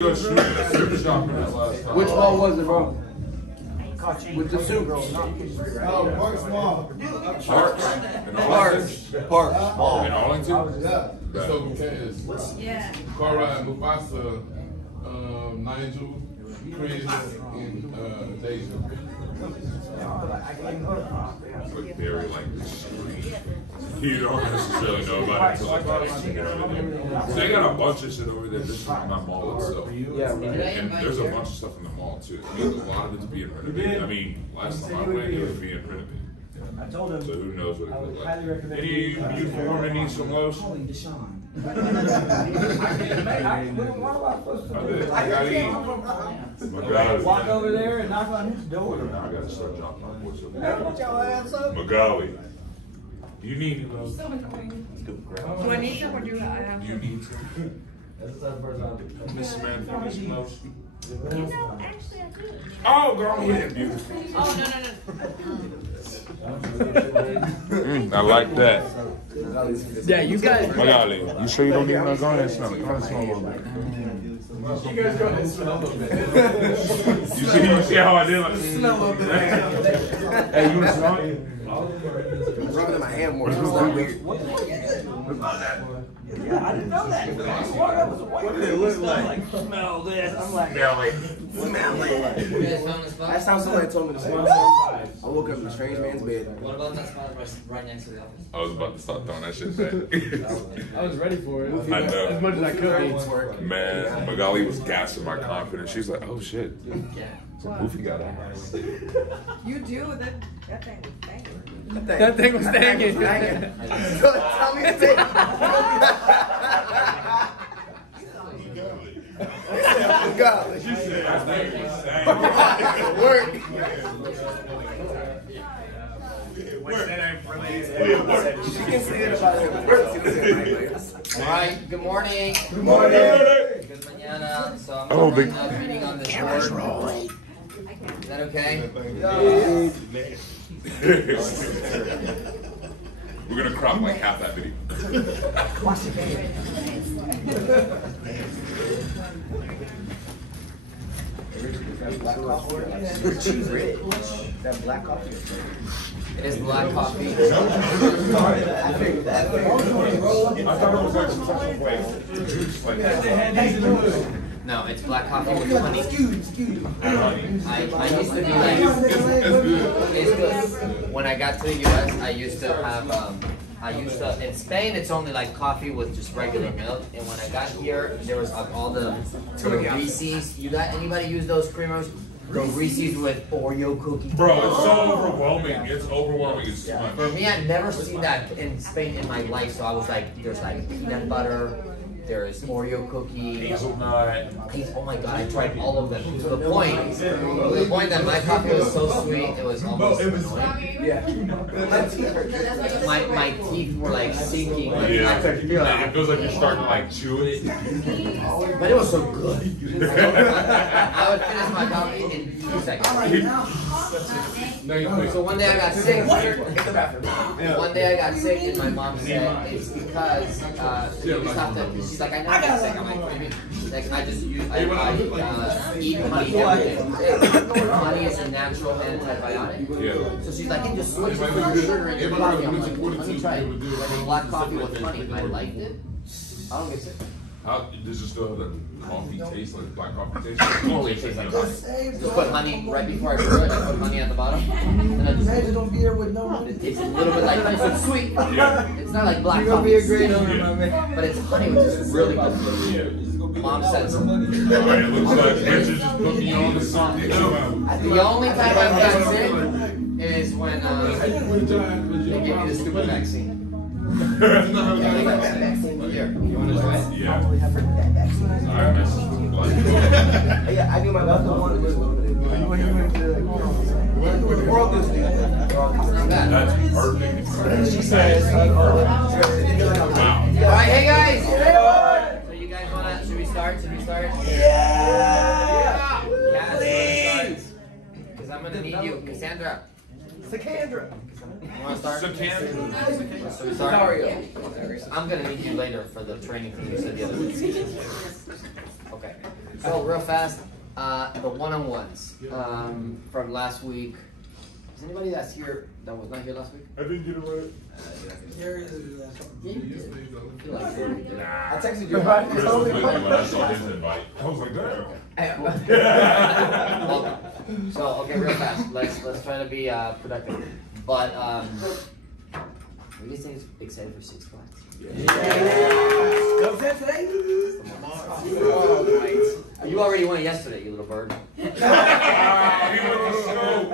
Which one was it, bro? With the suit. Parks. In Arlington? Yeah. So Yeah. car ride Mufasa, Nigel, Chris, and Deja. It's like very like discreet. You don't necessarily know about it until like you get over there. So they got a bunch of shit over there. This is my mall itself. Yeah, right. And there's a bunch of stuff in the mall too. I mean, a lot of it's being renovated. I mean, last time I went, it was being renovated. I told him. So who knows what it I would looks highly like. recommend. Any uniform that needs some lotion? Holy Deshaun. I did. Walk over there and knock on his door. I gotta start dropping my voice over Hey, put your ass up. Magali. You need it, though. So annoying. Do I need some or do I have You need to. Miss Samantha, need some lotion? You know, actually I do. Oh, go ahead, beautiful. Oh, no. I like that. Yeah, you guys. Magali, you sure you don't need no? Go ahead and smell it. Go ahead and smell a little bit. You guys go ahead and smell a little bit. You see how I did? Like, Smell a little bit. Hey, you want to smell it? I'm rubbing in my hand more. It's not weird. Yeah, I didn't know that. What did it look like? Smell this. I'm like, Smell it. That's how somebody told me to smell something. I woke up in a strange man's bed. What about that spot right next to the office? I was about to start throwing that shit back. I was ready for it. I know. As much as I could. Man, Magali was gassing my confidence. She's like, oh shit. Yeah. So Goofy got out. You do, that thing was banging. That thing was banging. Tell me the thing. God. She said, I think he's saying. Work. She can say it about her work. Alright, good morning. Good morning. Good mañana. So I'm Oh, big reading on this board. Is that okay? We're gonna crop like half that video. That black coffee. It is black coffee. I thought it was like some type of way. Juice like that. No, it's black coffee with honey. I used to be like, it's good. When I got to the US, I used to have, in Spain, it's only like coffee with just regular milk. And when I got here, there was all the Reese's. Anybody use those creamers? The Reese's with Oreo cookies. Bro, it's so overwhelming. It's overwhelming. It's too much. For me, I'd never seen that in Spain in my life. So I was like, there's like peanut butter. There's Oreo cookie. Hazelnut. Oh my god, I tried all of them to the point that my coffee was so sweet it was almost annoying. Yeah. My teeth were like sinking. Like, Yeah. I could feel It it. feels like you're starting to like chew it. But it was so good. I would finish my coffee in 2 seconds. So one day I got sick. One day I got sick and my mom said it's because you just have to. She's like, I never get sick. I'm like, what do you mean? Like, I just use, I eat honey every day. Honey is a natural antibiotic. Yeah. So she's like, you just switch from sugar in your coffee. I'm like, let me try it. Like, black coffee with honey. I liked it. I don't get sick. Does it still have the coffee taste, like black coffee taste? Totally tastes like coffee. Just put honey right before I brew it. I put honey at the bottom. And I just don't be here with no money. it tastes a little bit like honey, so it's sweet. Yeah. It's not like black You're gonna coffee. be a great owner, my man. But it's honey, which is really good. Yeah. Mom said so. Alright, it looks like Richard just put me on to something. The only time I've gotten sick is when they give me the stupid vaccine. Here, you want to try it? Yeah. Yeah, I do my left one. We're all good. That's perfect. She says. Wow. Alright, hey guys! So you guys wanna, should we start? Yeah! Please! Because I'm gonna need you. Cassandra. Sakandra. You wanna start? So can So we start? I'm gonna need you later for the training thing you said the other week. Okay. So real fast, the one-on-ones from last week. Is anybody that's here that was not here last week? I didn't get it right. Here is Nah. I texted you. Chris was with me when I saw his invite. I was like, damn. Welcome. So okay, real fast. Let's try to be productive. But are you guys excited for Six Flags? Was that today? You already went yesterday, you little bird. He went to scope.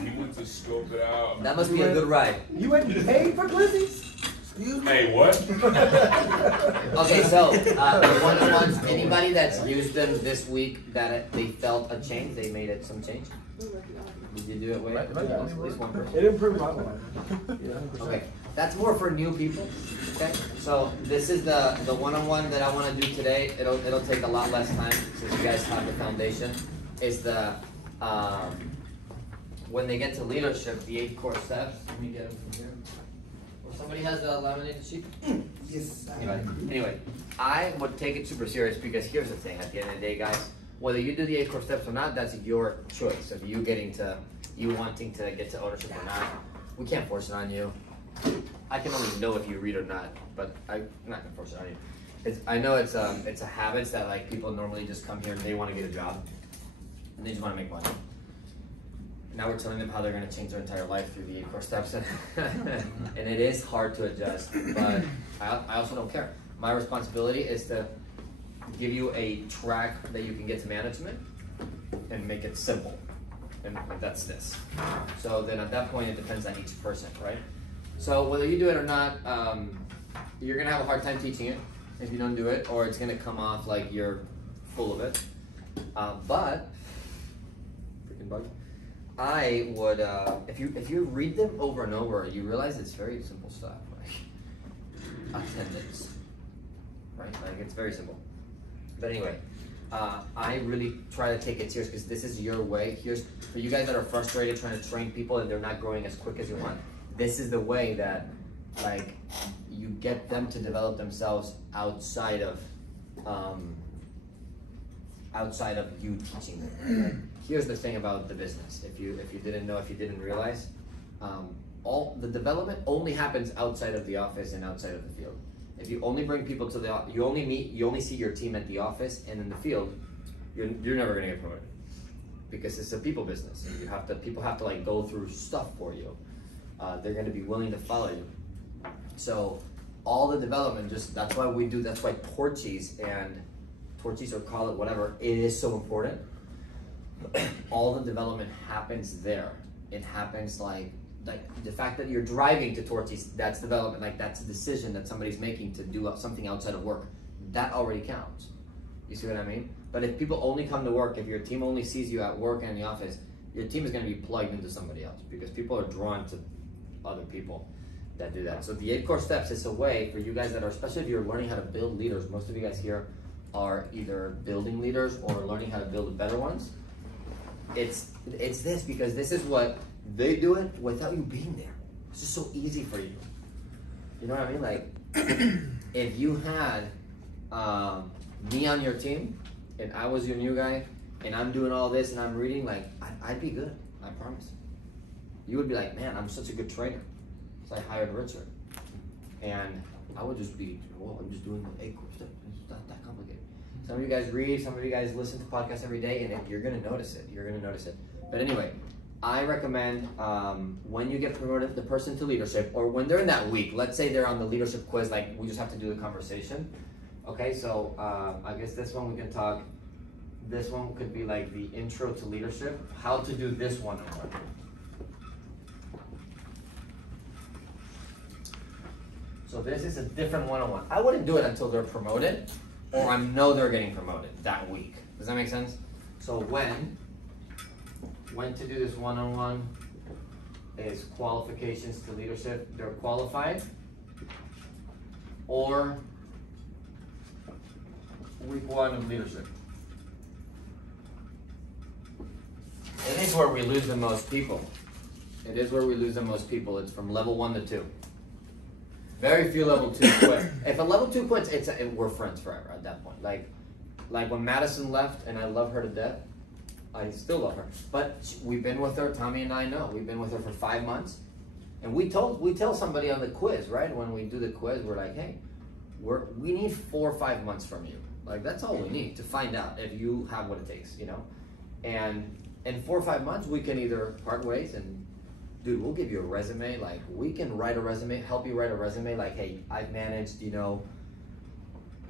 He went to scope it out. That must be a good ride. You went paid for Glizzies? Excuse me? Hey, what? Okay, so the one-on-ones, anybody that's used them this week that they felt a change, they made it some change? Did you do it, Wade? At least one person. It improved my life. Okay, that's more for new people. Okay, so this is the one-on-one that I want to do today. It'll take a lot less time since you guys have the foundation. Is the when they get to leadership, the 8 core steps. Let me get them from here. Or somebody has a laminated sheet. Yes. Anyway, I would take it super serious because here's the thing. At the end of the day, guys, whether you do the 8 core steps or not, that's your choice of you wanting to get to ownership or not. We can't force it on you. I can only know if you read or not, but I'm not gonna force it on you. I know it's a habit that like people normally just come here and they want to get a job and they just want to make money. Now we're telling them how they're going to change their entire life through the 8 core steps, and it is hard to adjust. But I also don't care. My responsibility is to give you a track that you can get to management and make it simple. And that's this. So then at that point, it depends on each person, right? So whether you do it or not, you're gonna have a hard time teaching it if you don't do it, or it's gonna come off like you're full of it. But freaking bug. I would, if you read them over and over, you realize it's very simple stuff, like attendance, right? Like it's very simple. But anyway, I really try to take it serious because this is your way. Here's for you guys that are frustrated trying to train people and they're not growing as quick as you want. This is the way that, like, you get them to develop themselves outside of you teaching them. Right? Here's the thing about the business. If you didn't know, if you didn't realize, all the development only happens outside of the office and outside of the field. If you only bring people to you only see your team at the office and in the field, you're never gonna get promoted because it's a people business and people have to like go through stuff for you. They're gonna be willing to follow you. So all the development, that's why Torchies or call it whatever, it is so important. All the development happens there. It happens like the fact that you're driving to Torchies, that's development. Like that's a decision that somebody's making to do something outside of work. That already counts. You see what I mean? But if people only come to work, if your team only sees you at work and in the office, your team is going to be plugged into somebody else because people are drawn to other people that do that. So the 8 core steps is a way for you guys that are, especially if you're learning how to build leaders. Most of you guys here are either building leaders or learning how to build better ones. It's this because this is what they do it without you being there. It's just so easy for you. You know what I mean? Like if you had me on your team and I was your new guy and I'm doing all this and I'm reading, like I'd be good. I promise. You would be like, man, I'm such a good trainer. So I hired Richard, and I would just be, well, I'm just doing the 8 core steps. It's not that complicated. Some of you guys read, some of you guys listen to podcasts every day, and you're gonna notice it. You're gonna notice it. But anyway, I recommend when you get promoted the person to leadership, or when they're in that week. Let's say they're on the leadership quiz, like we just have to do the conversation. Okay, so I guess this one we can talk. This one could be like the intro to leadership. How to do this one-on-one. So this is a different one-on-one. I wouldn't do it until they're promoted, or I know they're getting promoted that week. Does that make sense? So when to do this one-on-one is qualifications to leadership. They're qualified, or week 1 of leadership. It is where we lose the most people. It is where we lose the most people. It's from level 1 to 2. Very few level 2 quit. If a level 2 quits, we're friends forever at that point. Like when Madison left, and I love her to death. I still love her, but we've been with her. Tommy and I know we've been with her for 5 months, and we tell somebody on the quiz, right? When we do the quiz, we're like, hey, we need 4 or 5 months from you. Like that's all we need to find out if you have what it takes, you know. And in 4 or 5 months, we can either part ways and, dude, we'll give you a resume. Like we can write a resume, help you write a resume. Like, hey, I've managed, you know.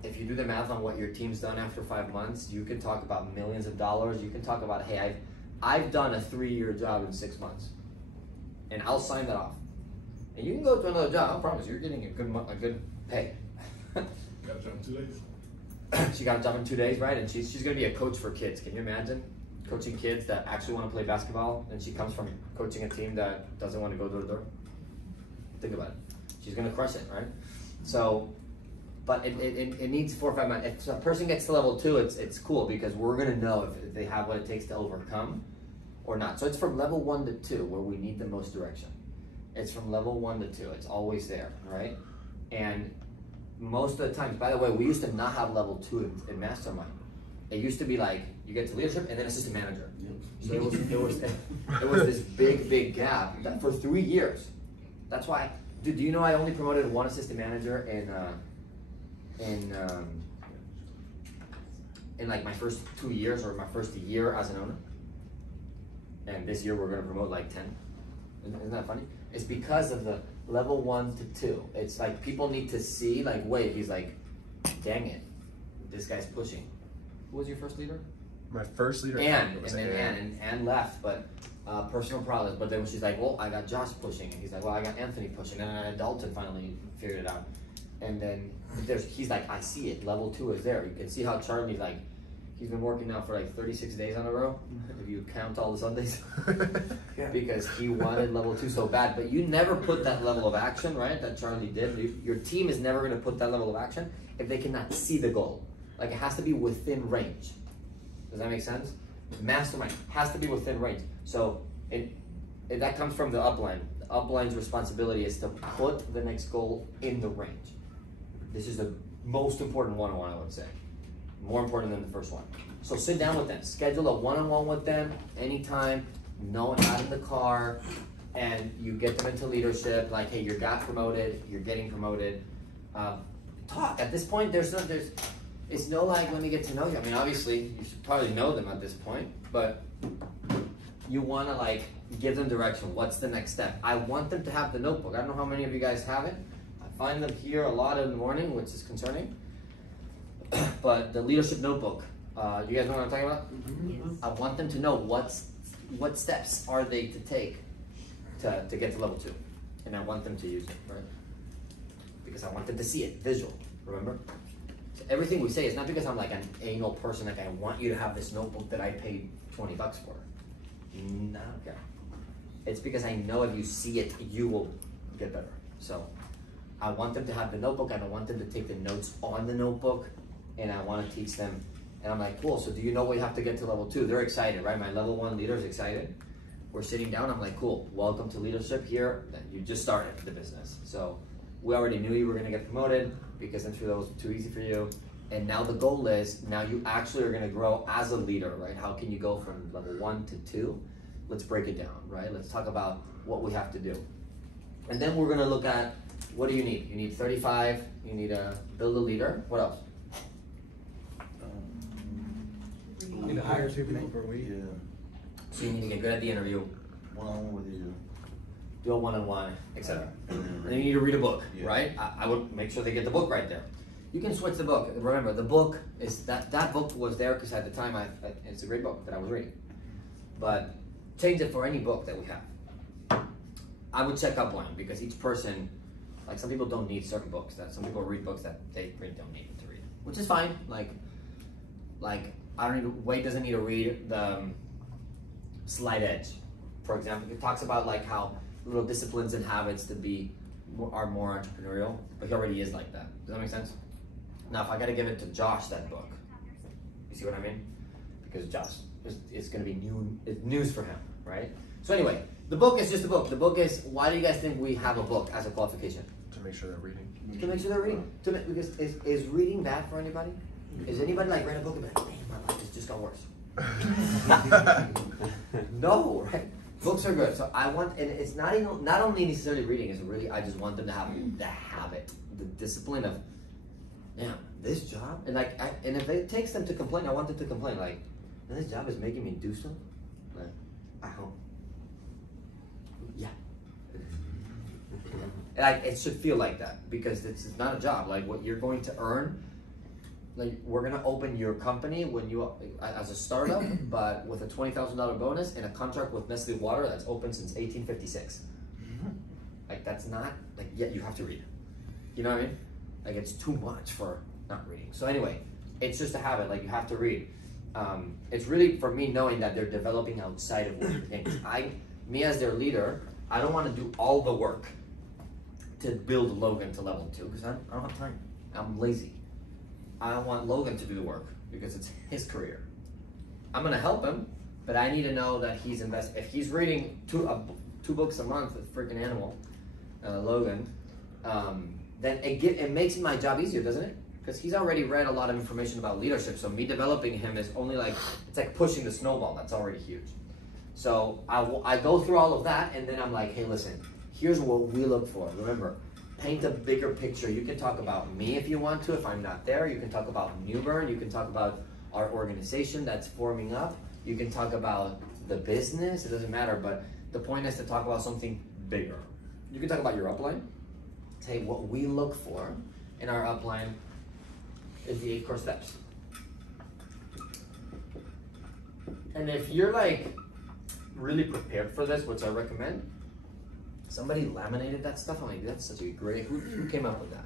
If you do the math on what your team's done after 5 months, you can talk about millions of dollars. You can talk about, hey, I've done a 3-year job in 6 months, and I'll sign that off. And you can go to another job. I promise you're getting a good pay. Got a job in 2 days. She got a job in 2 days, right? And she's gonna be a coach for kids. Can you imagine coaching kids that actually want to play basketball? And she comes from coaching a team that doesn't want to go door to door. Think about it. She's gonna crush it, right? So. But it needs 4 or 5 months. If a person gets to level 2, it's cool because we're gonna know if they have what it takes to overcome or not. So it's from level 1 to 2 where we need the most direction. It's from level 1 to 2. It's always there, right? And most of the times, by the way, we used to not have level 2 in Mastermind. It used to be like you get to leadership and then assistant manager. So it was this big gap for 3 years. That's why. Do you know I only promoted 1 assistant manager in like my first 2 years or my first year as an owner, and this year we're going to promote like 10. Isn't that funny? It's because of the level 1 to 2. It's like people need to see, like, wait, he's like, dang it, this guy's pushing. Who was your first leader? My first leader. Ann left, but personal problems. But then she's like, well, I got Josh pushing, and he's like, well, I got Anthony pushing, and then Dalton finally figured it out. And then he's like, I see it. Level 2 is there. You can see how Charlie's like, he's been working now for like 36 days on a row, if you count all the Sundays, because he wanted level 2 so bad. But you never put that level of action, right? That Charlie did. Your team is never going to put that level of action if they cannot see the goal. Like it has to be within range. Does that make sense? Mastermind has to be within range. So that comes from the upline. The upline's responsibility is to put the next goal in the range. This is the most important one-on-one, I would say. More important than the first one. So sit down with them. Schedule a one-on-one with them anytime. No one out in the car. And you get them into leadership. Like, hey, you got promoted. You're getting promoted. Talk. At this point, it's no like, let me get to know you. I mean, obviously, you should probably know them at this point. But you want to, like, give them direction. What's the next step? I want them to have the notebook. I don't know how many of you guys have it. Find them here a lot in the morning, which is concerning. But the leadership notebook, you guys know what I'm talking about? Yes. I want them to know what steps are they to take to get to level 2. And I want them to use it, right? Because I want them to see it, visual, remember? So everything we say is not because I'm like an anal person, like I want you to have this notebook that I paid $20 for. No, I don't care. It's because I know if you see it, you will get better. So I want them to have the notebook, and I want them to take the notes on the notebook, and I want to teach them. And I'm like, cool, so do you know we have to get to level 2? They're excited, right? My level 1 leader is excited. We're sitting down, I'm like, cool, welcome to leadership here. You just started the business. So we already knew you were gonna get promoted because entry level was too easy for you. And now the goal is, now you actually are gonna grow as a leader, right? How can you go from level 1 to 2? Let's break it down, right? Let's talk about what we have to do. And then we're gonna look at, what do you need? You need 35, you need to build a leader. What else? You need to hire 2 people per week. Yeah. So you need to get good at the interview. One-on-one with you. Do a one-on-one, etc. And then you need to read a book, right? I would make sure they get the book right there. You can switch the book. Remember, the book is, that book was there because at the time, it's a great book that I was reading. But change it for any book that we have. I would check up one because each person, like some people don't need certain books. That some people read books that they really don't need to read, which is fine. Like I don't need. Wade doesn't need to read the Slight Edge, for example. It talks about like how little disciplines and habits are more entrepreneurial, but he already is like that. Does that make sense? Now, if I got to give it to Josh, that book, you see what I mean? Because Josh, it's going to be news for him, right? So anyway, the book is just a book. The book is, why do you guys think we have a book as a qualification? To make sure they're reading. To make sure they're reading. Because is reading bad for anybody? Is anybody like read a book and be like, man, my life has just got worse? No, right? Books are good. So I want, and it's not only necessarily reading, it's really, I just want them to have the habit, the discipline of, man, this job, and like, and if it takes them to complain, I want them to complain, like, this job is making me do something. Like, I hope. Yeah. Like, it should feel like that, because it's not a job. Like, what you're going to earn, like, we're gonna open your company when you, as a startup, but with a $20,000 bonus and a contract with Nestle Water that's open since 1856. Like, that's not, like, yet you have to read. You know what I mean? Like, it's too much for not reading. So anyway, it's just a habit, like, you have to read. It's really, for me, knowing that they're developing outside of what you think. Me as their leader, I don't want to do all the work to build Logan to level 2, because I don't have time. I'm lazy. I want Logan to do the work because it's his career. I'm gonna help him, but I need to know that he's invested. If he's reading two books a month with freaking animal, Logan, then it makes my job easier, doesn't it? Because he's already read a lot of information about leadership. So me developing him is only like, it's like pushing the snowball. That's already huge. So I go through all of that, and then I'm like, hey, listen, here's what we look for. Remember, paint a bigger picture. You can talk about me if you want to, if I'm not there. You can talk about Newburn. You can talk about our organization that's forming up. You can talk about the business. It doesn't matter, but the point is to talk about something bigger. You can talk about your upline. Say what we look for in our upline is the 8 core steps. And if you're like really prepared for this, which I recommend, somebody laminated that stuff. I'm like, that's such a great, who came up with that?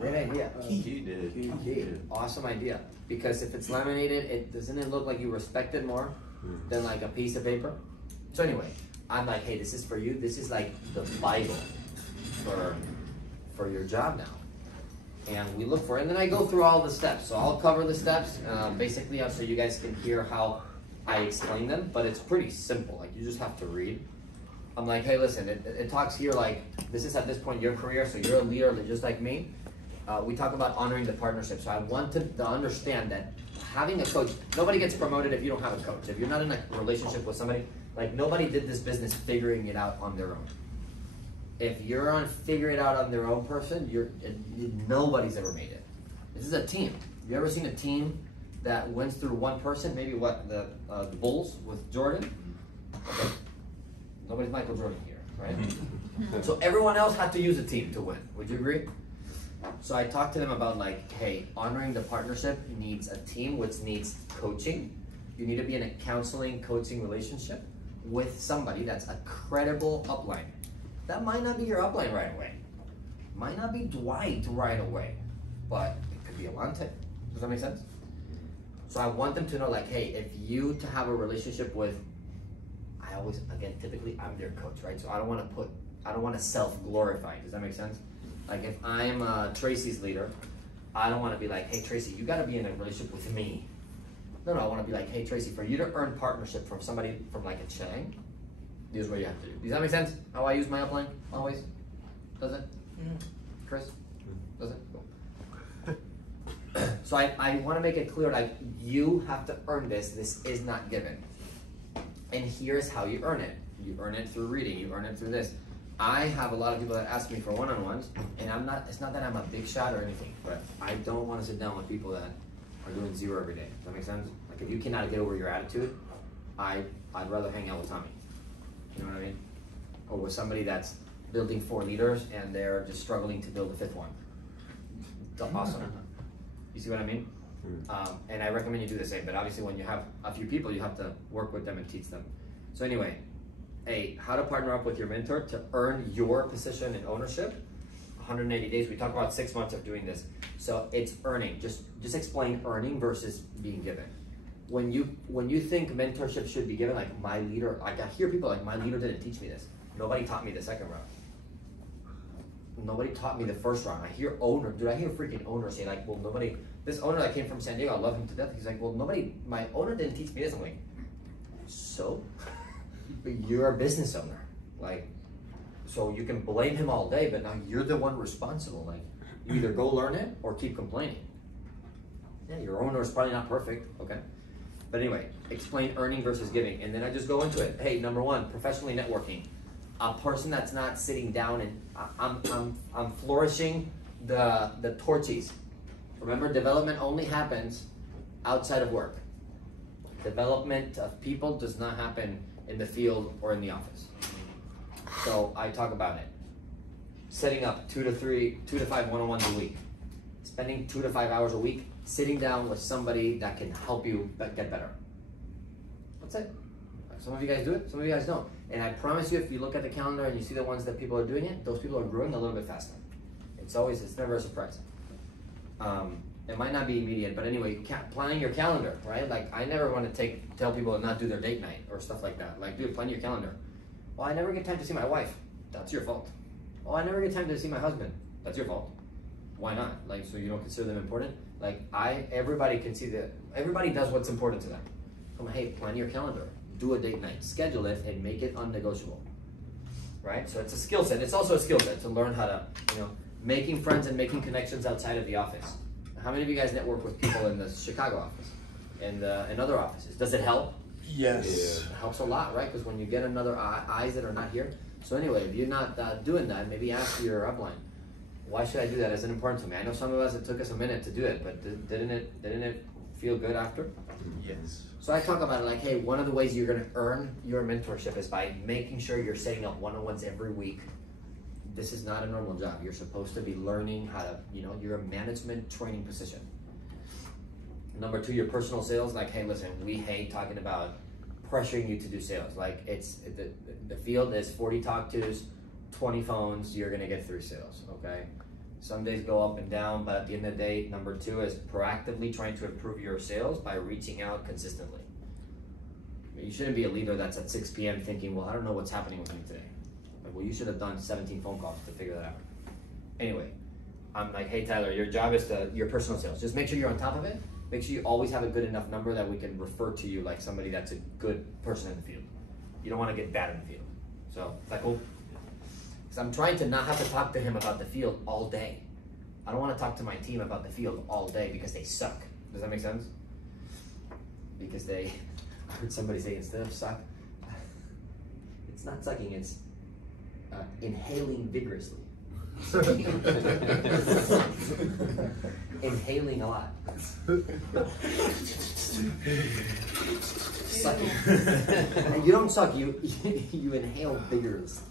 Great idea. He did. He did. Awesome idea. Because if it's laminated, doesn't it look like you respect it more than like a piece of paper? So anyway, I'm like, hey, this is for you. This is like the Bible for your job now. And we look for it, and then I go through all the steps. So I'll cover the steps, basically, so you guys can hear how I explain them, but it's pretty simple. Like, you just have to read. I'm like, hey, listen, it talks here like, this is at this point in your career, so you're a leader just like me. We talk about honoring the partnership. So I want to understand that having a coach, nobody gets promoted if you don't have a coach. If you're not in a relationship with somebody, like, nobody did this business figuring it out on their own. If you're on figure it out on their own person, nobody's ever made it. This is a team. You ever seen a team that wins through one person? Maybe what, the Bulls with Jordan? Okay. Nobody's Michael Jordan here, right? So everyone else had to use a team to win. Would you agree? So I talked to them about like, hey, honoring the partnership needs a team, which needs coaching. You need to be in a counseling, coaching relationship with somebody that's a credible upline. That might not be your upline right away. Might not be Dwight right away, but it could be Alante. Does that make sense? So I want them to know like, hey, if you to have a relationship with, I always, again, typically I'm their coach, right? So I don't want to self-glorify. Does that make sense? Like if I'm Tracy's leader, I don't want to be like, hey Tracy, you got to be in a relationship with me. No, I want to be like, hey Tracy, for you to earn partnership from somebody from like a Chang, here's what you have to do. Does that make sense? How I use my upline always? Does it? Chris? Does it? Cool. So I want to make it clear, like, you have to earn this. This is not given. And here's how you earn it. You earn it through reading. You earn it through this. I have a lot of people that ask me for one-on-ones, and it's not that I'm a big shot or anything, but I don't want to sit down with people that are doing 0 every day. Does that make sense? Like, if you cannot get over your attitude, I'd rather hang out with Tommy. You know what I mean? Or with somebody that's building 4 leaders and they're just struggling to build a 5th one. It's awesome. You see what I mean? And I recommend you do the same, but obviously when you have a few people, you have to work with them and teach them. So anyway, how to partner up with your mentor to earn your position in ownership. 180 days. We talk about 6 months of doing this. So it's earning. Just explain earning versus being given. When you think mentorship should be given, like my leader, like I hear people like, my leader didn't teach me this. Nobody taught me the 2nd round. Nobody taught me the 1st round. I hear I hear freaking owners say like, well, this owner that came from San Diego, I love him to death. He's like, well, my owner didn't teach me this. I'm like, so? But you're a business owner. Like, So you can blame him all day, but now you're the one responsible. Like, you either go learn it or keep complaining. Yeah, your owner is probably not perfect, okay? But anyway, explain earning versus giving. And then I just go into it. Hey, number one, professionally networking. A person that's not sitting down and I'm flourishing the torches. Remember, development only happens outside of work. Development of people does not happen in the field or in the office. So I talk about it. Setting up 2 to 5 one-on-ones a week. Spending 2 to 5 hours a week sitting down with somebody that can help you get better. That's it. Some of you guys do it, some of you guys don't. And I promise you, if you look at the calendar and you see the ones that people are doing it, those people are growing a little bit faster. It's never a surprise. It might not be immediate, but anyway, planning your calendar, right? Like, I never want to tell people to not do their date night or stuff like that. Like, dude, plan your calendar. Well, I never get time to see my wife. That's your fault. Oh, I never get time to see my husband. That's your fault. Why not? Like, so you don't consider them important? Like, everybody can see that. Everybody does what's important to them. I'm like, hey, plan your calendar. Do a date night. Schedule it and make it unnegotiable. Right? So it's a skill set. It's also a skill set to learn how to, making friends and making connections outside of the office. How many of you guys network with people in the Chicago office and in other offices? Does it help? Yes. It helps a lot, right? Because when you get another eyes that are not here. So anyway, if you're not doing that, maybe ask your upline, why should I do that? Is it important to me? I know some of us, it took us a minute to do it, but didn't it feel good after? Yes. So I talk about it like, hey, one of the ways you're going to earn your mentorship is by making sure you're setting up one-on-ones every week. This is not a normal job. You're supposed to be learning how to, you're a management training position. Number two, your personal sales. Like, hey, listen, we hate talking about pressuring you to do sales. Like, the field is 40 talk-tos, 20 phones, you're going to get 3 sales, okay? Some days go up and down, but at the end of the day, number two is proactively trying to improve your sales by reaching out consistently. You shouldn't be a leader that's at 6 p.m. thinking, well, I don't know what's happening with me today. Like, well, you should have done 17 phone calls to figure that out. Anyway, I'm like, hey, Tyler, your job is your personal sales. Just make sure you're on top of it. Make sure you always have a good enough number that we can refer to you like somebody that's a good person in the field. You don't want to get bad in the field. So, is that cool? Because I'm trying to not have to talk to him about the field all day. I don't want to talk to my team about the field all day because they suck. Does that make sense? Because I heard somebody say instead of suck, it's not sucking, it's inhaling vigorously. Inhaling a lot. Sucking. You don't suck, you inhale vigorously.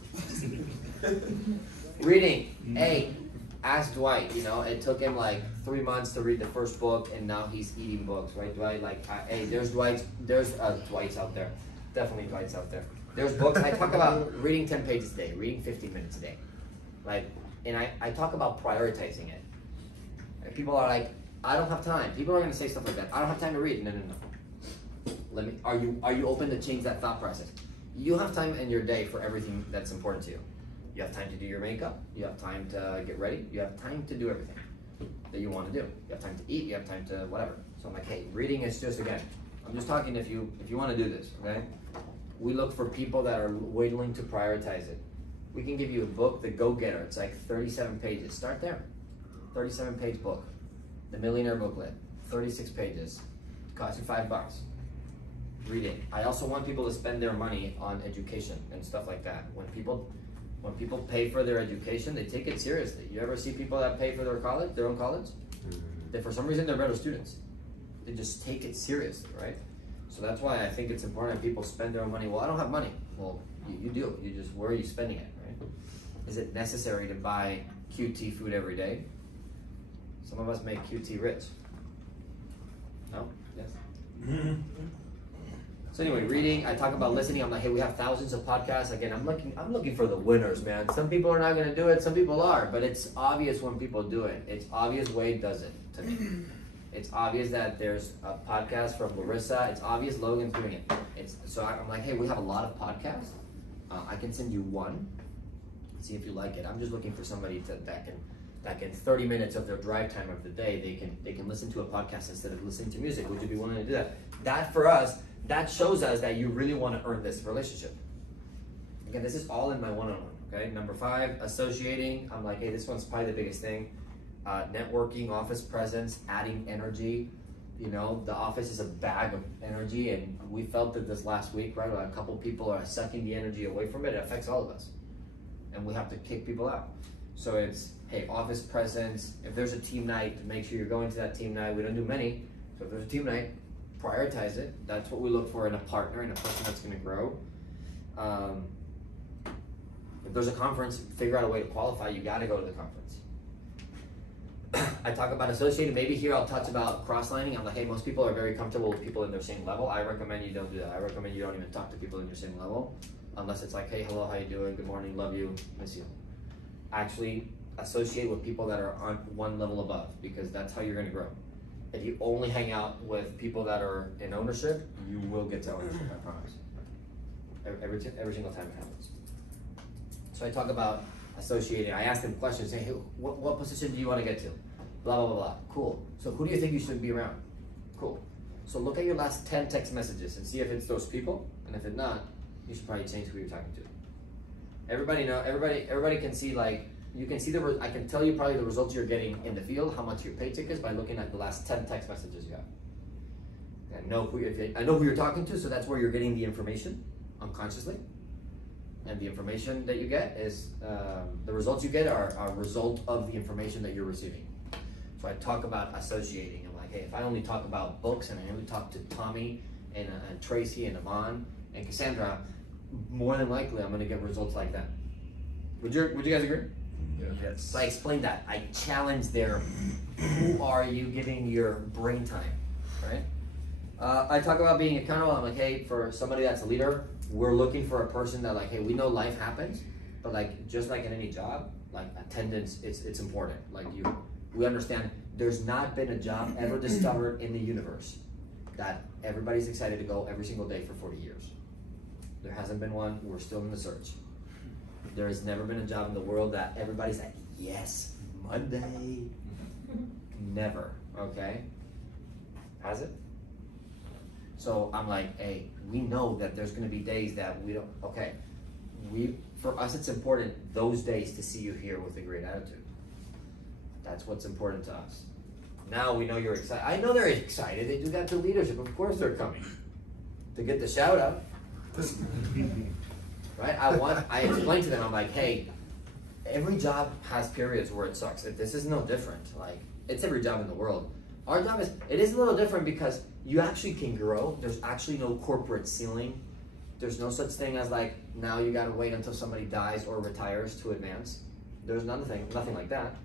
Reading. Hey, ask Dwight. It took him like 3 months to read the first book, and now he's eating books, right? Dwight, hey, there's Dwights out there. Definitely Dwights out there. There's books. I talk about reading 10 pages a day, reading 15 minutes a day. And I talk about prioritizing it. And people are like, I don't have time. People are going to say stuff like that. I don't have time to read. No. Are you open to change that thought process? You have time in your day for everything that's important to you. You have time to do your makeup. You have time to get ready. You have time to do everything that you want to do. You have time to eat. You have time to whatever. So I'm like, hey, reading is just, again, I'm just talking if you want to do this, okay? We look for people that are willing to prioritize it. We can give you a book, The Go-Getter. It's like 37 pages. Start there. 37-page book. The Millionaire Booklet. 36 pages. Costs you $5. Read it. I also want people to spend their money on education and stuff like that. When people pay for their education, they take it seriously. You ever see people that pay for their own college? That for some reason they're better students. They just take it seriously, right? So that's why I think it's important that people spend their own money. Well, I don't have money. Well, you do. Where are you spending it, right? Is it necessary to buy QT food every day? Some of us make QT rich. No? Yes? So anyway, reading, I talk about listening. I'm like, hey, we have thousands of podcasts. Again, I'm looking for the winners, man. Some people are not going to do it. Some people are. But it's obvious when people do it. It's obvious Wade does it to me. It's obvious that there's a podcast from Larissa. It's obvious Logan's doing it. So I'm like, hey, we have a lot of podcasts. I can send you one. See if you like it. I'm just looking for somebody that can 30 minutes of their drive time of the day, they can listen to a podcast instead of listening to music. Would you be willing to do that? That for us, that shows us that you really want to earn this relationship. Again, this is all in my one-on-one, Okay, number 5, associating. I'm like, hey, this one's probably the biggest thing. Networking, office presence, adding energy. You know, the office is a bag of energy, and we felt that this last week, right? A couple people are sucking the energy away from it. It affects all of us, and we have to kick people out. So it's, hey, office presence. If there's a team night, make sure you're going to that team night. We don't do many, so if there's a team night, prioritize it. That's what we look for in a partner and a person that's going to grow. If there's a conference, figure out a way to qualify. You got to go to the conference. I talk about associating. Maybe here I'll touch about cross-lining. I'm like, hey, most people are very comfortable with people in their same level. I recommend you don't do that. I recommend you don't even talk to people in your same level, unless it's like, hey, hello, how you doing? Good morning, love you, miss you. Actually, associate with people that are on one level above, because that's how you're going to grow. If you only hang out with people that are in ownership, you will get to ownership, I promise. Every single time it happens. So I talk about associating. I ask them questions, say, hey, what position do you want to get to? Blah, blah, blah, blah. Cool. So who do you think you should be around? Cool. So look at your last 10 text messages and see if it's those people, and if it's not, you should probably change who you're talking to. Everybody can see, like, you can see I can tell you probably the results you're getting in the field, how much your paycheck is, by looking at the last 10 text messages you have. I know who you're talking to, so that's where you're getting the information unconsciously. And the information that you get is, the results you get are a result of the information that you're receiving. So I talk about associating. I'm like, hey, if I only talk about books and I only talk to Tommy and Tracy and Yvonne and Cassandra, more than likely I'm going to get results like that. Would you guys agree? Yeah. Yes. So I explained that. I challenge their, who are you giving your brain time, right? I talk about being accountable. I'm like, hey, for somebody that's a leader, we're looking for a person that, like, hey, we know life happens, but like, just like in any job, like attendance, it's important. Like we understand there's not been a job ever discovered in the universe that everybody's excited to go every single day for 40 years. There hasn't been one. We're still in the search. There has never been a job in the world that everybody's like, yes, Monday. Never, okay? Has it? So I'm like, hey, we know that there's gonna be days that we don't, okay. For us, it's important those days to see you here with a great attitude. That's what's important to us. Now we know you're excited. I know they're excited. They do that to leadership. Of course they're coming to get the shout out. Right? I explain to them, I'm like, hey, every job has periods where it sucks. This is no different. Like, it's every job in the world. Our job it is a little different because you actually can grow. There's actually no corporate ceiling. There's no such thing as like, now you gotta wait until somebody dies or retires to advance. There's nothing like that.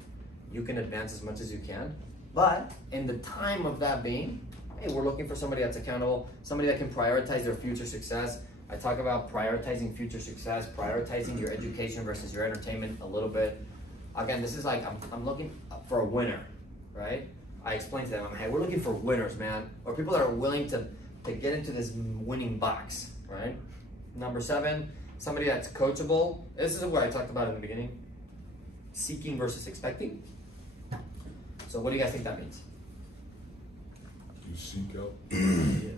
You can advance as much as you can. But in the time of that being, hey, we're looking for somebody that's accountable, somebody that can prioritize their future success. I talk about prioritizing future success, prioritizing your education versus your entertainment a little bit. Again, this is like, I'm looking for a winner, right? I explain to them, hey, we're looking for winners, man. Or people that are willing to get into this winning box, right? Number 7, somebody that's coachable. This is what I talked about in the beginning. Seeking versus expecting. So what do you guys think that means? You seek out.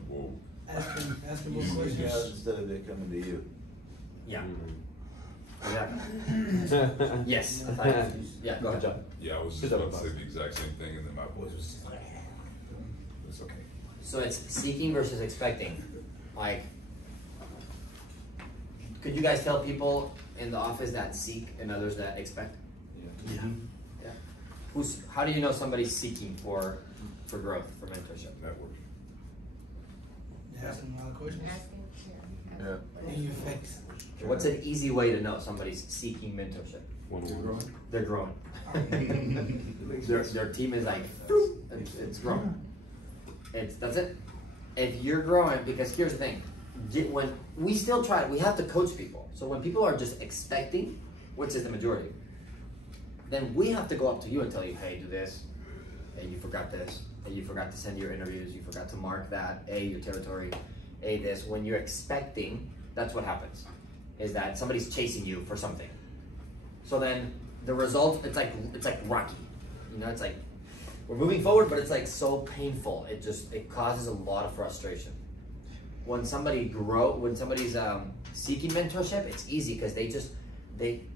Whoa. Ask him more You questions. just- Instead of it coming to you. Yeah. Exactly. Yes. Yeah, go ahead, John. Yeah, I was just about to say the exact same thing, and then my voice was just like, it's okay. So it's seeking versus expecting. Like, could you guys tell people in the office that seek and others that expect? Yeah. Yeah. How do you know somebody's seeking for growth, for mentorship? Network. Ask him a lot of questions. Yeah. In your face. What's an easy way to know somebody's seeking mentorship? They're growing. Their team is like, it's growing. That's it. If you're growing, because here's the thing, when we still try, we have to coach people. So when people are just expecting, which is the majority, then we have to go up to you and tell you, hey, do this. Hey, you forgot this. Hey, you forgot to send your interviews. You forgot to mark that. Hey, your territory. Hey, this. When you're expecting, that's what happens. Is that somebody's chasing you for something. So then the result, it's like Rocky. You know, it's like we're moving forward, but it's like so painful. It causes a lot of frustration. When somebody's seeking mentorship, it's easy because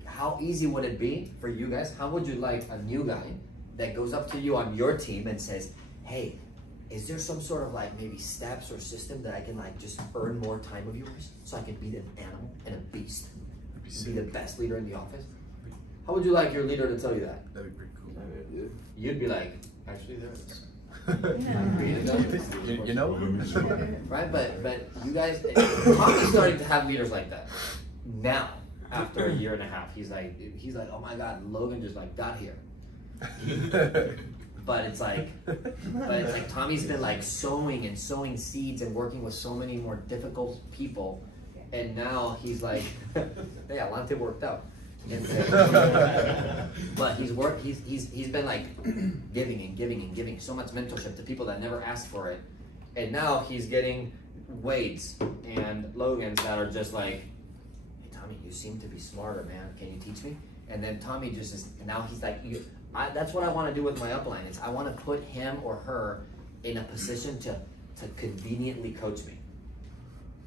how easy would it be for you guys? How would you like a new guy that goes up to you on your team and says, hey, is there some sort of like maybe steps or system that I can like just earn more time of yours so I can be an animal and a beast and be the best leader in the office? How would you like your leader to tell you that? That'd be pretty cool. You'd be like, actually there is. You know? Right, but you guys, Tommy's starting to have leaders like that now. After a year and a half, he's like, oh my God, Logan just like got here. But it's like Tommy's been like sowing seeds and working with so many more difficult people, and now he's like, hey, Alante worked out. And, but he's been like giving and giving and giving so much mentorship to people that never asked for it, and now he's getting Wade's and Logan's that are just like, hey Tommy, you seem to be smarter, man. Can you teach me? And then Tommy just is, and now he's like, that's what I want to do with my upline. Is I want to put him or her in a position to conveniently coach me.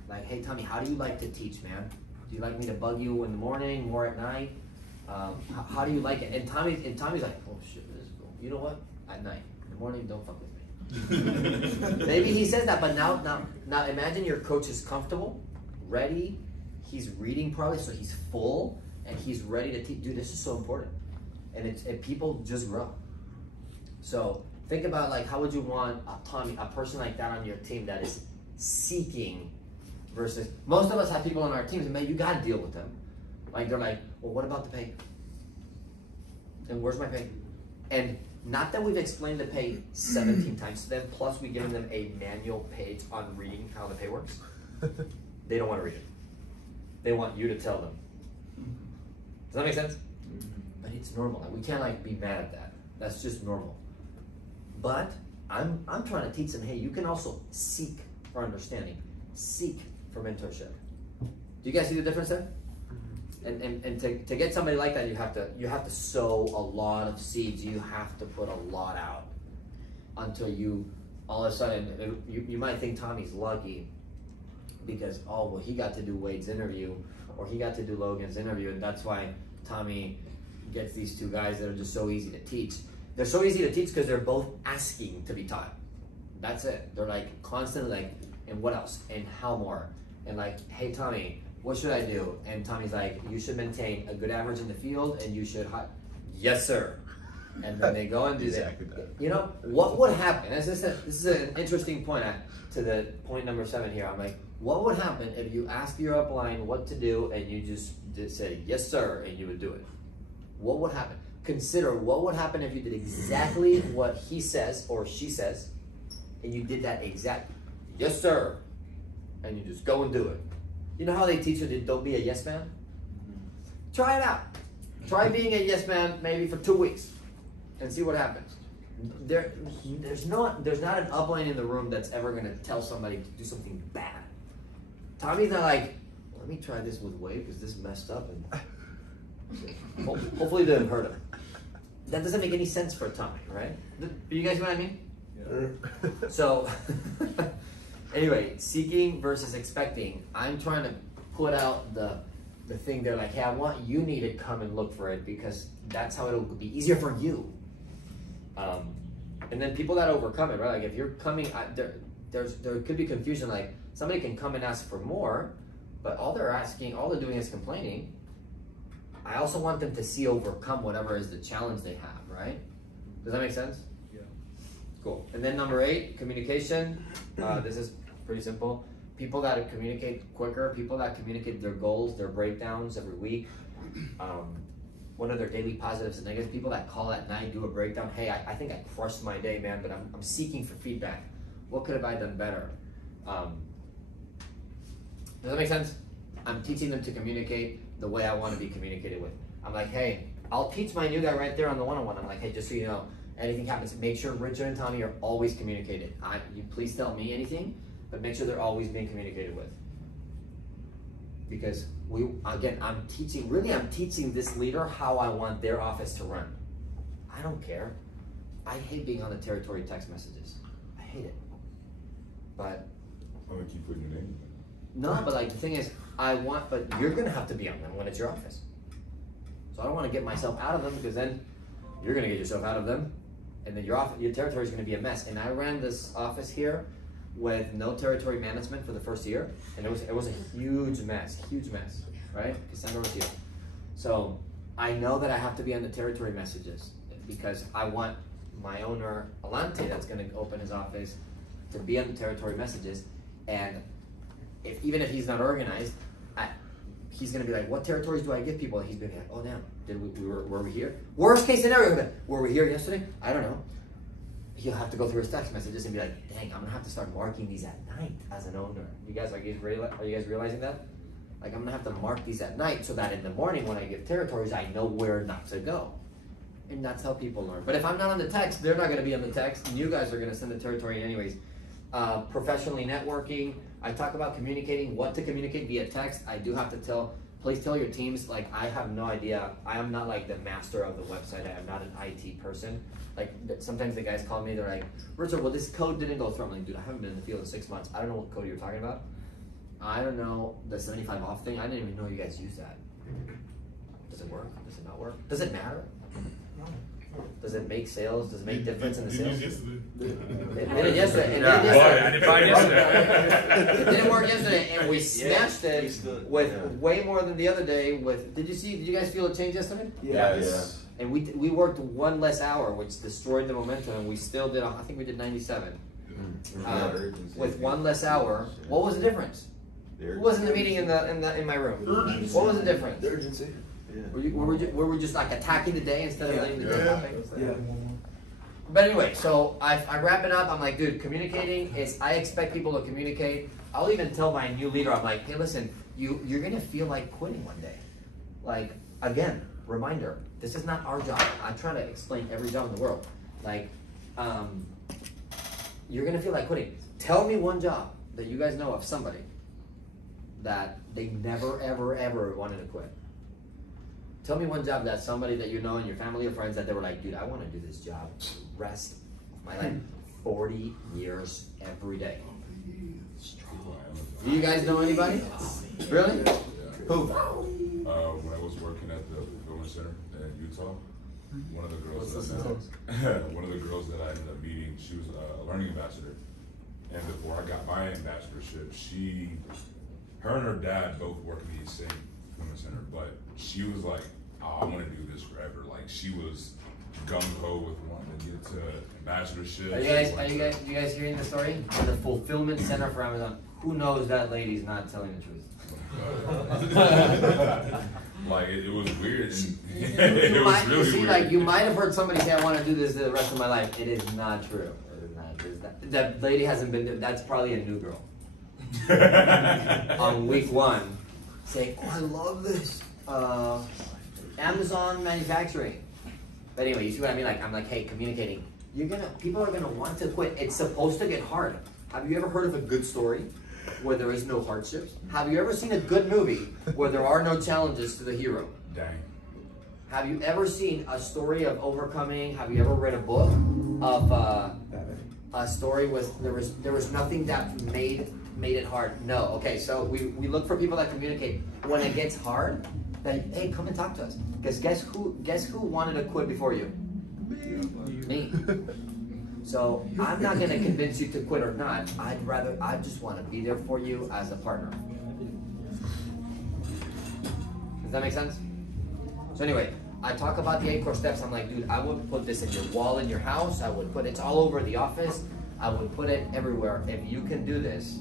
Like, hey Tommy, how do you like to teach, man? Do you like me to bug you in the morning, more at night? How do you like it? And Tommy's like, oh shit, this is cool. You know what? At night, in the morning, don't fuck with me. Maybe he says that, but now imagine your coach is comfortable, ready. He's reading probably, so he's full and he's ready to teach. Dude, this is so important, and people just grow. So think about like, how would you want a person like that on your team that is seeking? Versus, most of us have people on our teams, and man, you gotta deal with them. Like, they're like, well, what about the pay? And where's my pay? And not that we've explained the pay 17 times to them, plus we've given them a manual page on reading how the pay works. They don't want to read it. They want you to tell them. Does that make sense? But it's normal. Like, we can't like be mad at that. That's just normal. But I'm trying to teach them, hey, you can also seek for understanding. Seek for mentorship. Do you guys see the difference there? And to get somebody like that, you have to sow a lot of seeds. You have to put a lot out until you all of a sudden you might think Tommy's lucky because, oh well, he got to do Wade's interview or he got to do Logan's interview, and that's why Tommy gets these two guys that are just so easy to teach. They're so easy to teach because they're both asking to be taught. That's it. They're like constantly like, and what else? And how more? And like, hey Tommy, what should I do? And Tommy's like, you should maintain a good average in the field and you should yes sir. And then they go and do exactly that. You know, what would happen? This is an interesting point to the point number 7 here. I'm like, what would happen if you asked your upline what to do and you just say, yes sir, and you would do it? What would happen? Consider what would happen if you did exactly what he says or she says, and you did that exact, yes sir, and you just go and do it. You know how they teach you to don't be a yes man? Try it out. Try being a yes man maybe for 2 weeks and see what happens. There's not an upline in the room that's ever gonna tell somebody to do something bad. Tommy's not like, let me try this with Wade because this messed up and hopefully it didn't hurt him. That doesn't make any sense for Tommy, right? Do you guys know what I mean? Yeah. So anyway, seeking versus expecting. I'm trying to put out the thing there, like, hey, I want you need to come and look for it because that's how it'll be easier for you. And then people that overcome it, right? Like if you're coming, there could be confusion. Like somebody can come and ask for more, but all they're doing is complaining. I also want them to see overcome whatever is the challenge they have, right? Does that make sense? Yeah. Cool. And then number 8, communication. This is pretty simple. People that communicate quicker, people that communicate their goals, their breakdowns every week. What are their daily positives and negatives? People that call at night, do a breakdown. Hey, I think I crushed my day, man, but I'm seeking for feedback. What could have I done better? Does that make sense? I'm teaching them to communicate the way I want to be communicated with. I'm like, hey, I'll teach my new guy right there on the one-on-one. I'm like, hey, just so you know, anything happens, make sure Richard and Tommy are always communicated. You please tell me anything, but make sure they're always being communicated with. Because I'm teaching this leader how I want their office to run. I don't care. I hate being on the territory text messages. I hate it. But I'm gonna keep putting your name. no, but like the thing is, but you're gonna have to be on them when it's your office. So I don't want to get myself out of them, because then you're going to get yourself out of them, and then your territory is going to be a mess. And I ran this office here with no territory management for the first year, and it was a huge mess, right? Cassandra was here. So I know that I have to be on the territory messages, because I want my owner, Alante, that's going to open his office, to be on the territory messages. And even if he's not organized, he's going to be like, what territories do I give people? And he's going to be like, oh, damn, were we here? Worst case scenario, were we here yesterday? I don't know. He'll have to go through his text messages and be like, dang, I'm going to have to start marking these at night as an owner. Are you guys realizing that? Like, I'm going to have to mark these at night so that in the morning when I give territories, I know where not to go. And that's how people learn. But if I'm not on the text, they're not going to be on the text, and you guys are going to send the territory anyways. Professionally networking. I talk about communicating, what to communicate via text. I do have to please tell your teams, like, I have no idea. I am not like the master of the website. I am not an IT person. Like, sometimes the guys call me, they're like, Richard, well, this code didn't go through. I'm like, dude, I haven't been in the field in 6 months. I don't know what code you're talking about. I don't know the 75 off thing. I didn't even know you guys use that. Does it work? Does it not work? Does it matter? Does it make sales? Does it make difference in the sales? It did yesterday. It didn't work yesterday, and we smashed it with way more than the other day. Did you guys feel a change yesterday? Yes. And we worked one less hour, which destroyed the momentum, and we still did. I think we did 97 with one less hour. What was the difference? Who was in the meeting in my room? What was the difference? The urgency. Yeah. Were we just like attacking the day instead of letting the day happen? Yeah. But anyway, so I wrap it up. I'm like, dude, communicating is, I expect people to communicate. I'll even tell my new leader, I'm like, hey, listen, you're gonna feel like quitting one day. Like, again, reminder, this is not our job. I try to explain every job in the world. Like, you're gonna feel like quitting. Tell me one job that you guys know of, somebody that they never, ever, ever wanted to quit. Tell me one job that somebody that you know in your family or friends that they were like, dude, I want to do this job rest of my life 40 years every day. Do you guys know anybody? Really? Yeah. Who? When I was working at the fulfillment center in Utah, one of the girls that I ended up meeting, she was a learning ambassador. And before I got my ambassadorship, her and her dad both worked at the same fulfillment center, but she was like, oh, I want to do this forever. Like, she was gung-ho with wanting to get to ambassadorship. Are you guys hearing the story? The fulfillment center for Amazon. Who knows that lady's not telling the truth? Like, it was weird. It was really weird. Like, you might have heard somebody say, I want to do this the rest of my life. It is not true. It is not. That lady hasn't been there. That's probably a new girl. On week 1, saying, oh, I love this. Amazon manufacturing. But anyway, you see what I mean? Like, I'm like, hey, communicating. People are gonna want to quit. It's supposed to get hard. Have you ever heard of a good story where there is no hardships? Have you ever seen a good movie where there are no challenges to the hero? Dang. Have you ever seen a story of overcoming? Have you ever read a book of a story with there was nothing that made it hard? No. Okay, so we look for people that communicate. When it gets hard, then hey, come and talk to us. Because guess who wanted to quit before you? Me. So I'm not gonna convince you to quit or not. I just want to be there for you as a partner. Does that make sense? So anyway, I talk about the 8 core steps. I'm like, dude, I would put this in your wall in your house. I would put it's all over the office. I would put it everywhere. If you can do this,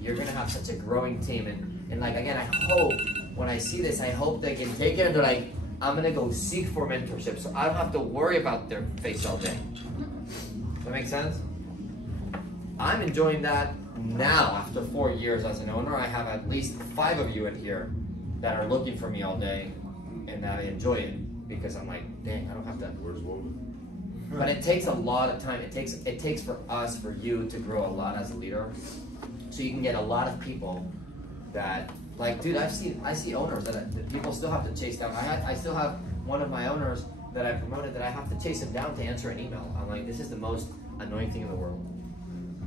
you're gonna have such a growing team. And like, again, I hope when I see this, I hope they can take it and they're like, I'm gonna go seek for mentorship so I don't have to worry about their face all day. Does that make sense? I'm enjoying that now after 4 years as an owner. I have at least 5 of you in here that are looking for me all day and that I enjoy it because I'm like, dang, I don't have to. Where's Woven? But it takes a lot of time. It takes for you to grow a lot as a leader. So you can get a lot of people that, like, dude, I see owners that people still have to chase down. I still have one of my owners that I promoted that I have to chase him down to answer an email. I'm like, this is the most annoying thing in the world.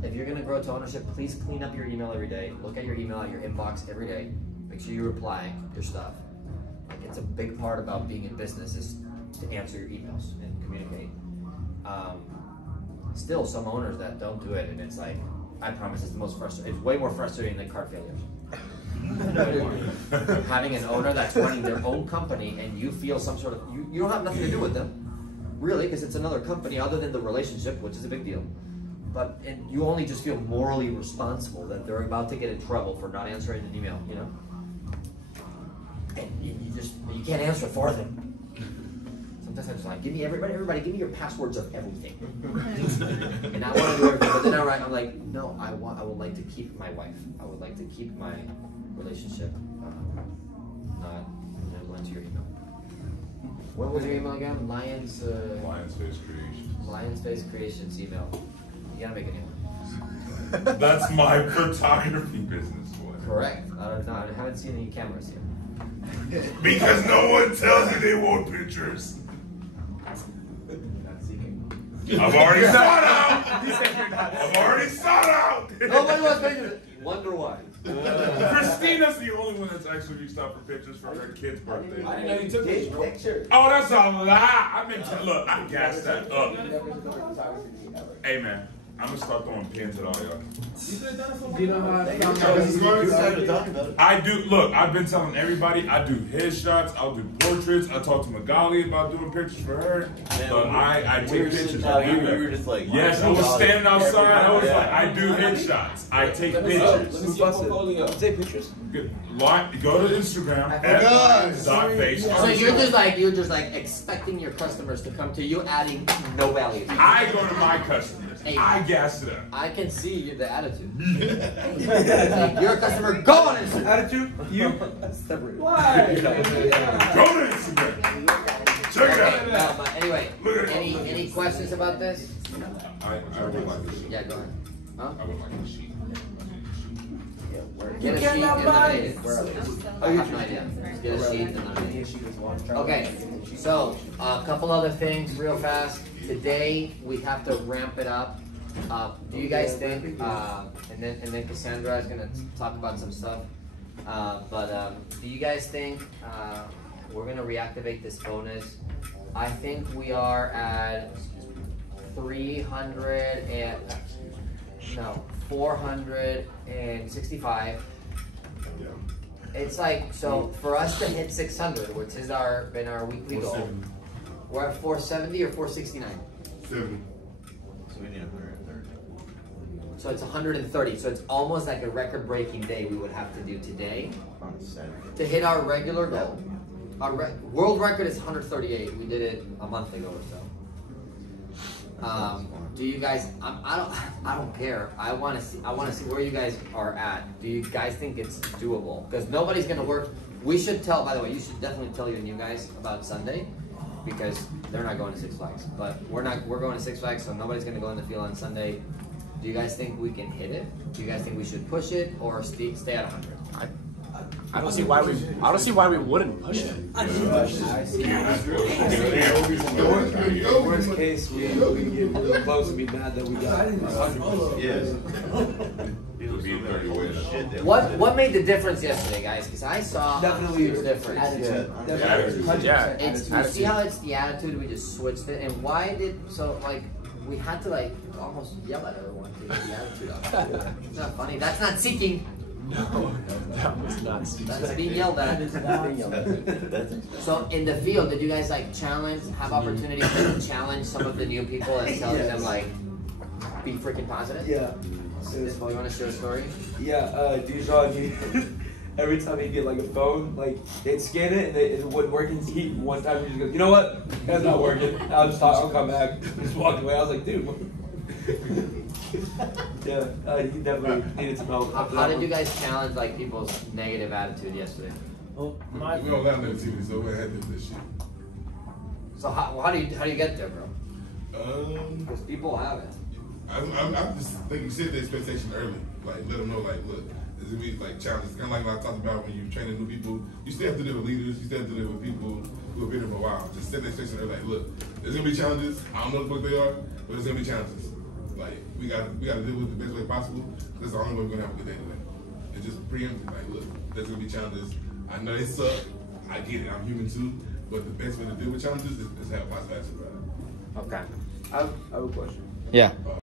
If you're gonna grow to ownership, please clean up your email every day. Look at your email, your inbox every day. Make sure you reply your stuff. it's a big part about being in business is to answer your emails and communicate. Still, some owners that don't do it, and it's like, I promise, it's the most frustrating. It's way more frustrating than card failures. Having an owner that's running their own company and you feel some sort of, you don't have nothing to do with them, really, because it's another company other than the relationship, which is a big deal. But and you only just feel morally responsible that they're about to get in trouble for not answering an email, you know? And you can't answer for them. Sometimes I'm just like, give me everybody, give me your passwords of everything. And I want to do everything, but then I'm like, no, I would like to keep my wife. I would like to keep my relationship. Not go into your email. What was your email again? Lions Face Creations. Lions Face Creations email. You gotta make a new one. That's my photography business, boy. Correct. I don't know. I haven't seen any cameras yet. Because no one tells you they want pictures. I've already sought out. I've already sought out. Nobody wants pictures. Wonder why. Christina's the only one that's actually reached out for pictures for her kid's birthday. I didn't know you took pictures. Oh, that's a lie. I meant to look. I gassed that up. Hey man, I'm gonna start throwing pins at all y'all. You know how I found out? I do. Look, I've been telling everybody I do headshots. I'll do portraits. I talked to Magali about doing pictures for her. But I take pictures. We were just like, yes, I was standing outside. I was like, I do headshots. I take pictures. Let me see your portfolio. Take pictures. Good. Go to Instagram. @face. So you're just like expecting your customers to come to you, adding no value. I go to my customers. Hey, I gas it up. I can see the attitude. Like, you're a customer. Go on Instagram. Attitude? You? Separate. Why? Go to Instagram. Check it out. But anyway, any questions about this? I would like to see. Yeah, go ahead. Huh? I would like a sheet. Get a sheet and nominate it. I have no idea. Just get a sheet and nominate it. Okay, so a couple other things real fast. Today we have to ramp it up. Do you guys think? And then Cassandra is gonna talk about some stuff. Do you guys think we're gonna reactivate this bonus? I think we are at 465. It's like, so for us to hit 600, which has been our weekly goal, we're at 470 or 469? 70. So we need 130. So it's 130. So it's almost like a record-breaking day we would have to do today to hit our regular goal. Our world record is 138. We did it a month ago or so. Do you guys? I don't care. I want to see where you guys are at. Do you guys think it's doable? Because nobody's gonna work. We should tell. By the way, you should definitely tell your new guys about Sunday, because they're not going to Six Flags. But we're going to Six Flags, so nobody's gonna go in the field on Sunday. Do you guys think we can hit it? Do you guys think we should push it or stay at 100? I don't see why we wouldn't push it. Worst case, we get really close and be mad that we got 100. Yes. What made the difference yesterday, guys? Because I saw a huge difference. You see how it's the attitude? We just switched it, and why did we had to almost yell at everyone to get the attitude up. It's not funny. That's not seeking. No, that was nuts. That's being yelled at. So in the field, did you guys have opportunities to challenge some of the new people and telling them be freaking positive? Yeah. You want to share a story? Yeah, Dijon, every time he'd get a phone, they'd scan it and it wouldn't work. And one time he just goes, you know what? That's not working. I'll come back. Just walked away. I was like, dude. Yeah, he definitely needed some help. How did you guys challenge people's negative attitude yesterday? Well, we don't have no TV, so we had to do this shit. So how do you get there, bro? Because people have it. I'm just thinking set the expectation early. Let them know, look, there's gonna be challenges. Kind of like what I talked about when you're training new people. You still have to deal with leaders. You still have to deal with people who have been there for a while. Just set the expectation early. Look, there's gonna be challenges. I don't know what they are, but there's gonna be challenges. We got to deal with it the best way possible. That's the only way we're gonna have a good day today. It's just preempting. Look, there's gonna be challenges. I know they suck. I get it. I'm human too. But the best way to deal with challenges is have a positive attitude about it. Okay. I have a question. Yeah.